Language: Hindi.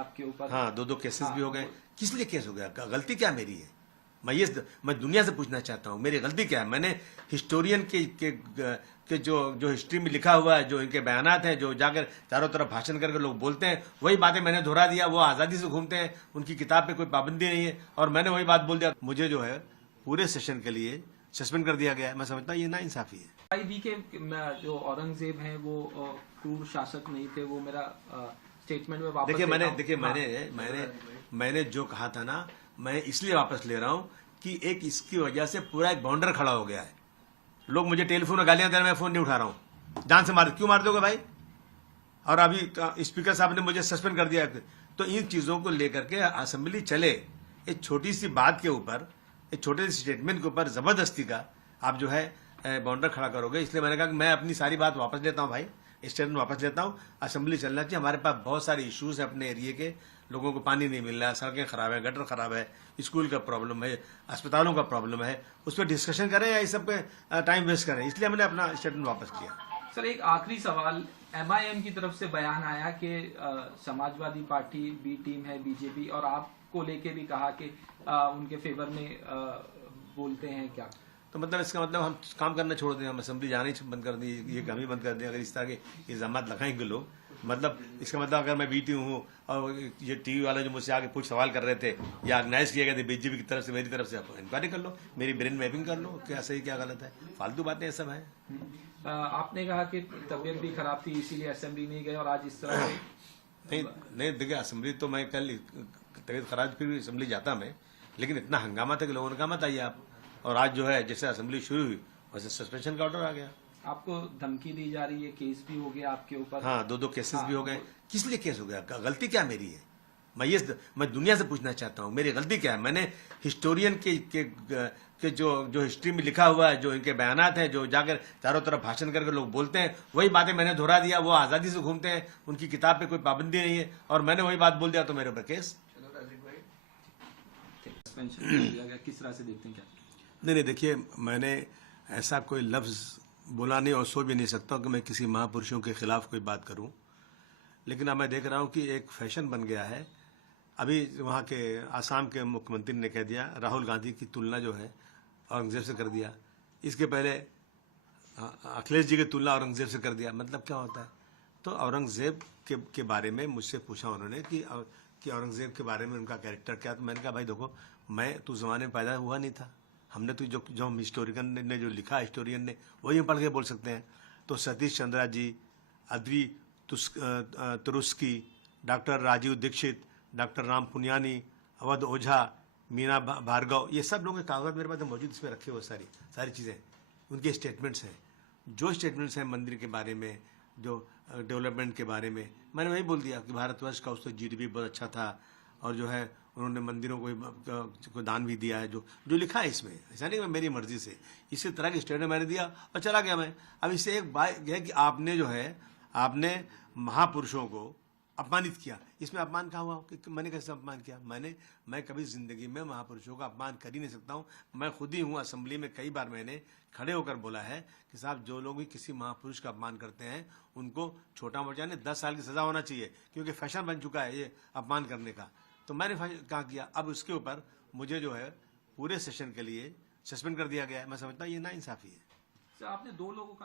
आपके ऊपर। हाँ, दो केसेस हाँ, भी हो गए। किस लिए केस हो गया? गलती क्या मेरी है? मैं दुनिया से पूछना चाहता हूँ, मेरी गलती क्या है? मैंने हिस्टोरियन के जो हिस्ट्री में लिखा हुआ है, जो इनके बयानात हैं, जो जाकर चारों तरफ भाषण करके लोग बोलते हैं, वही बातें मैंने दोहरा दिया। वो आज़ादी से घूमते हैं, उनकी किताब पे कोई पाबंदी नहीं है, और मैंने वही बात बोल दिया। मुझे जो है पूरे सेशन के लिए सस्पेंड कर दिया गया है। मैं समझता हूँ ये नाइंसाफी है। भाई के जो औरंगजेब हैं वो क्रूर शासक नहीं थे, वो मेरा स्टेटमेंट में वापस मैंने जो कहा था ना, मैं इसलिए वापस ले रहा हूं कि एक इसकी वजह से पूरा एक बाउंडर खड़ा हो गया है। लोग मुझे टेलीफोन में गालियां दे रहे हैं, मैं फोन नहीं उठा रहा हूं। जान से क्यों मार दोगे भाई? और अभी स्पीकर साहब ने मुझे सस्पेंड कर दिया। तो इन चीजों को लेकर के असेंबली चले, एक छोटी सी बात के ऊपर, एक छोटे से स्टेटमेंट के ऊपर जबरदस्ती का आप जो है बाउंडर खड़ा करोगे। इसलिए मैंने कहा कि मैं अपनी सारी बात वापस लेता हूं भाई, स्टेटमेंट वापस लेता हूं। असेंबली चलना चाहिए। हमारे पास बहुत सारे इश्यूज है अपने एरिया के। लोगों को पानी नहीं मिल रहा है, सड़कें खराब है, गटर खराब है, स्कूल का प्रॉब्लम है, अस्पतालों का प्रॉब्लम है। उस पर डिस्कशन करें या इस सब पे टाइम वेस्ट करें? इसलिए मैंने अपना स्टेटमेंट वापस किया। सर, एक आखिरी सवाल। एमआईएम की तरफ से बयान आया कि समाजवादी पार्टी बी टीम है बीजेपी, और आपको लेके भी कहा कि उनके फेवर में बोलते हैं क्या? तो मतलब इसका मतलब हम काम करना छोड़ दें, हम असेंबली जाना ही बंद कर दें, ये काम ही बंद कर दें अगर इस तरह के इल्जाम लगाएंगे लोग? मतलब इसका मतलब अगर मैं बीटी हूँ और ये टीवी वाले जो मुझसे आगे कुछ सवाल कर रहे थे या ऑर्गेनाइज किए गए थे बीजेपी की तरफ से, मेरी तरफ से, आप इंक्वायरी कर लो, मेरी ब्रेन मैपिंग कर लो, क्या सही क्या गलत है। फालतू बातें ये सब है। आपने कहा कि तबीयत भी खराब थी इसीलिए असेंबली नहीं गए, और आज इस तरह से नहीं देखिए, असेंबली तो मैं कल तबीयत खराब फिर भी असेंबली जाता मैं, लेकिन इतना हंगामा था कि लोगों ने कहा मत आइए आप। और आज जो है जैसे असेंबली शुरू हुई वैसे सस्पेंशन का ऑर्डर आ गया। आपको धमकी दी जा रही है, केस भी हो गया आपके ऊपर। हाँ, दो केसेस भी हो गए। किस लिए केस हो गया? गलती क्या मेरी है? मैं दुनिया से पूछना चाहता हूँ, मेरी गलती क्या है? मैंने हिस्टोरियन के जो हिस्ट्री में लिखा हुआ है, जो इनके बयानात हैं, जो जाकर चारों तरफ भाषण करके लोग बोलते हैं, वही बातें मैंने दोहरा दिया। वो आज़ादी से घूमते हैं, उनकी किताब पे कोई पाबंदी नहीं है, और मैंने वही बात बोल दिया तो मेरे ऊपर केस। किस तरह से देखते हैं क्या? नहीं, देखिए, मैंने ऐसा कोई लफ्ज़ बोला नहीं और सोच भी नहीं सकता कि मैं किसी महापुरुषों के खिलाफ कोई बात करूं। लेकिन अब मैं देख रहा हूं कि एक फैशन बन गया है। अभी वहां के आसाम के मुख्यमंत्री ने कह दिया, राहुल गांधी की तुलना जो है औरंगजेब से कर दिया। इसके पहले अखिलेश जी की तुलना औरंगजेब से कर दिया। मतलब क्या होता है? तो औरंगजेब के बारे में मुझसे पूछा उन्होंने कि औरंगजेब के बारे में उनका कैरेक्टर क्या। तो मैंने कहा भाई देखो, मैं तो ज़माने में पैदा हुआ नहीं था। हमने तो जो हम हिस्टोरियन ने जो लिखा, हिस्टोरियन ने, वही हम पढ़ के बोल सकते हैं। तो Satish Chandra ji, Audrey Truschke, doctor Rajiv Dixit, doctor Ram Puniyani, Avadh Ojha, Meena Bhargava, ये सब लोगों के कागज मेरे पास मौजूद, इसमें रखे हुए सारी चीज़ें, उनके स्टेटमेंट्स हैं। जो स्टेटमेंट्स हैं मंदिर के बारे में, जो डेवलपमेंट के बारे में, मैंने वही बोल दिया कि भारतवर्ष का उसका जीडीपी बहुत अच्छा था, और जो है उन्होंने मंदिरों को दान भी दिया है, जो लिखा है इसमें। ऐसा नहीं मेरी मर्जी से, इसी तरह की स्टेटमेंट मैंने दिया और चला गया मैं। अब इससे एक बात यह है कि आपने महापुरुषों को अपमानित किया। इसमें अपमान कहाँ हुआ? कि मैंने कैसे अपमान किया? मैं कभी जिंदगी में महापुरुषों का अपमान कर ही नहीं सकता हूँ। मैं खुद ही हूँ, असेंबली में कई बार मैंने खड़े होकर बोला है कि साहब, जो लोग भी किसी महापुरुष का अपमान करते हैं उनको छोटा मोटा नहीं 10 साल की सजा होना चाहिए, क्योंकि फैशन बन चुका है ये अपमान करने का। तो मैंने कहा किया। अब उसके ऊपर मुझे जो है पूरे सेशन के लिए सस्पेंड कर दिया गया है। मैं समझता हूँ ये नाइंसाफी है। आपने 2 लोगों का